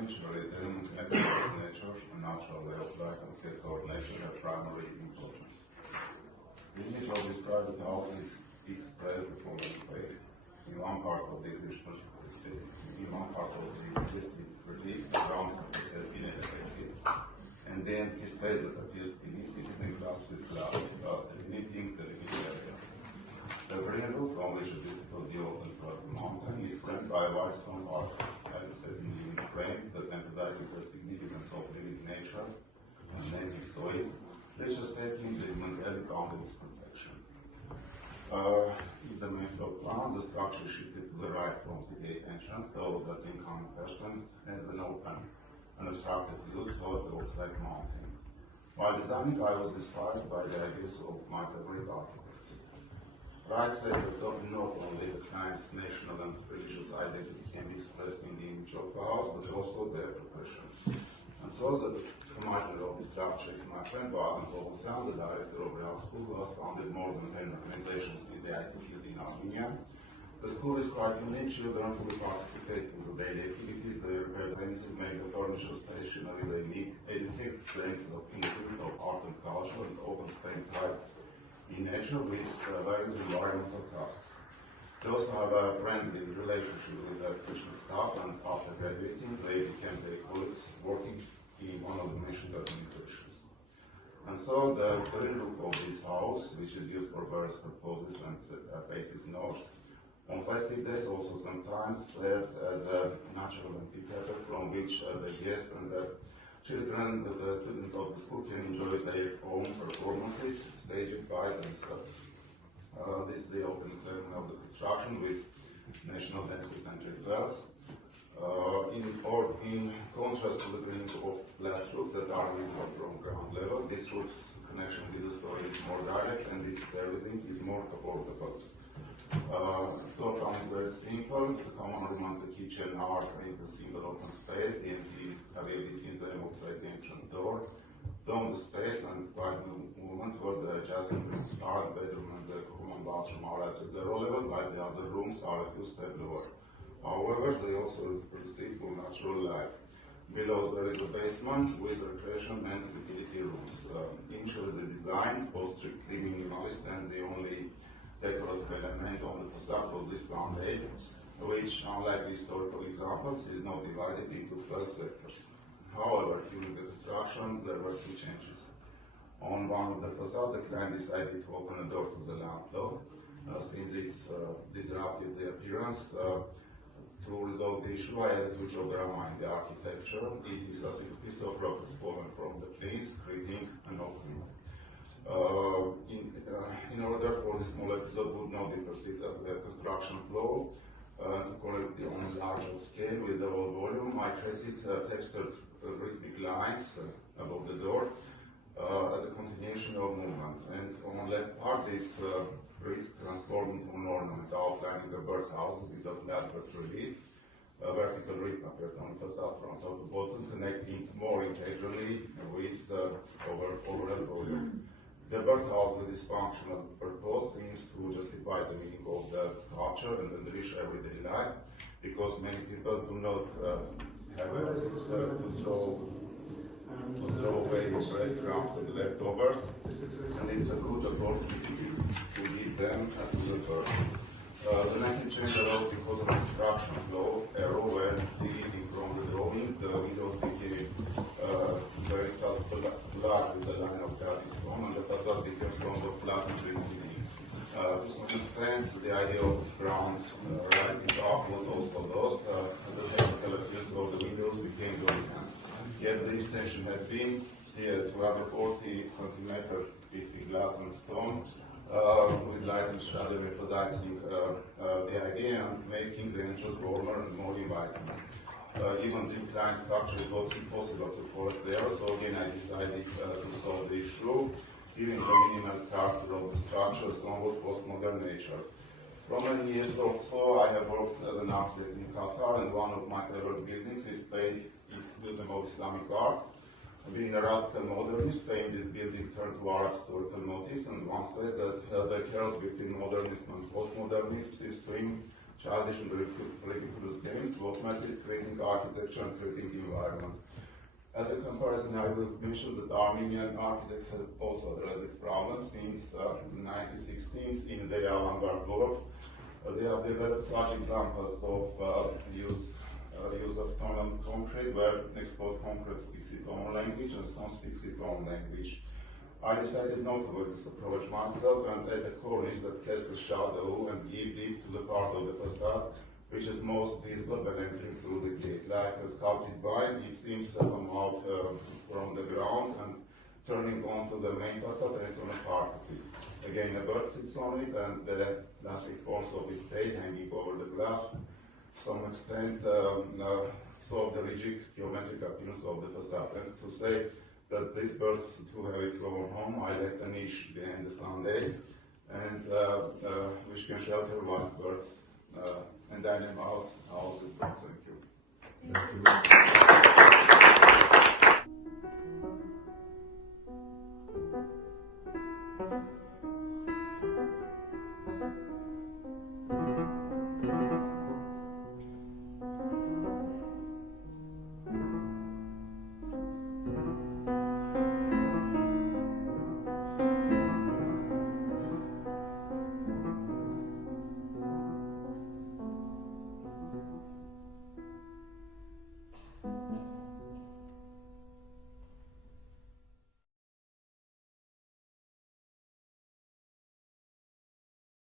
Naturally, element connected to nature and natural way of life and care coordination have primary importance. The image of this private house is spread before the page. In one part of this existing relief, the grounds has been affected. And then his space that appears beneath it is enclosed with glass, limiting the living area. The green roof, from which a beautiful view open toward the mountain, is framed by a white stone arch, as I said, in living frame that emphasizes the significance of living nature and native soil, which has taken the material under its protection. In the main floor plan, the structure is shifted to the right from the gate entrance, so that the incoming person has an open, unobstructed view towards the outside mountain. While designing, I was inspired by the ideas of my favorite architects. Right side of the top, not only the client's national and religious identity can be expressed in the image of the house, but also their profession. And so the commander of the structure is my friend Bagan Bogusan, the director of the house school, who has founded more than 10 organizations in the IT field in Armenia. The school is quite unique. Children who participate in the daily activities, they repair lenses, make the furniture, stationery they need, educate students of Institute of Art and Culture, and open spend time in nature with various environmental tasks. They also have a friendly relationship with the teaching staff, and after graduating, they became their colleagues working in one of the mentioned organizations. And so the green roof of this house, which is used for various purposes and faces north, on festive days also sometimes serves as a natural amphitheater from which the guests and the children, the students of the school can enjoy their own performances, stagified and such. This is the opening ceremony of the construction with national density-centric bells. In contrast to the green of flat roofs that are visible from ground level, this roof's connection with the story is more direct and its servicing is more affordable. Floor plan is very simple. The common room and the kitchen are in a single open space. The empty availability is outside the entrance door. Down the space and quite movement where the adjacent rooms are, the bedroom and the common bathroom are at zero level, while the other rooms are a few steps lower. However, they also receive full natural light. Below there is a basement with recreation and utility rooms. Initially the design was strictly minimalist, and the only decorative element on the facade was this sunday, which, unlike the historical examples, is not divided into 12 sectors. However, during the construction, there were two changes. On one of the facade, the client decided to open a door to the landlord, since it's disrupted the appearance. To resolve the issue, I added a huge drama in the architecture. It is a single piece of rock that's fallen from the place, creating an opening. In order for the small episode would not be perceived as a construction flow, to correct it on a larger scale with the whole volume, I created textured rhythmic lines above the door as a continuation of movement. And on the left part, this is transformed into an ornament outlining the birdhouse with a flat relief, a vertical rhythm appeared on the facade from top to bottom, connecting more integrally with overall volume. The birdhouse with this functional purpose seems to justify the meaning of the sculpture and enrich everyday life, because many people do not have access to throw away breadcrumbs and leftovers, and it's a good opportunity to give them to the birds. The making change arose because of construction flow error when deleting from the drawing, the windows became very flat with the line of cutting stone, and the facade became somewhat flat and twisted. To some extent, the idea of ground rising up was also lost. The technical appearance of the windows became dominant. Yet the intention had been here to have a 40 centimeter between glass and stone, with light and shadow emphasizing the idea and making the entrance warmer and more inviting. Even the inclined structure it was impossible to correct there, so again I decided to solve the issue, giving the minimal structure of the structure a somewhat postmodern nature. For many years or so, I have worked as an architect in Qatar, and one of my favorite buildings is Museum of Islamic Art. Being a radical modernist, paying this building turned to Arab historical motifs, and one said that the chaos between modernism and postmodernism seems to him childish and ridiculous games, what matters is creating architecture and creating environment. As a comparison, I will mention that Armenian architects have also addressed this problem since the 1960s in their avant-garde works. They have developed such examples of use of stone and concrete, where exposed concrete speaks its own language and stone speaks its own language. I decided not to work this approach myself and add a cornice that casts a shadow and give depth to the part of the facade which is most visible when entering through the gate. Like a sculpted vine, it seems to come out from the ground and turning onto the main facade, and it's on a part of it. Again, a bird sits on it, and the plastic forms of its tail hanging over the glass, to some extent, solve the rigid geometric appearance of the facade. And to say that these birds to have its own home, I left a niche behind the Sunday, and which can shelter wild birds and animals out of this bird. Thank you.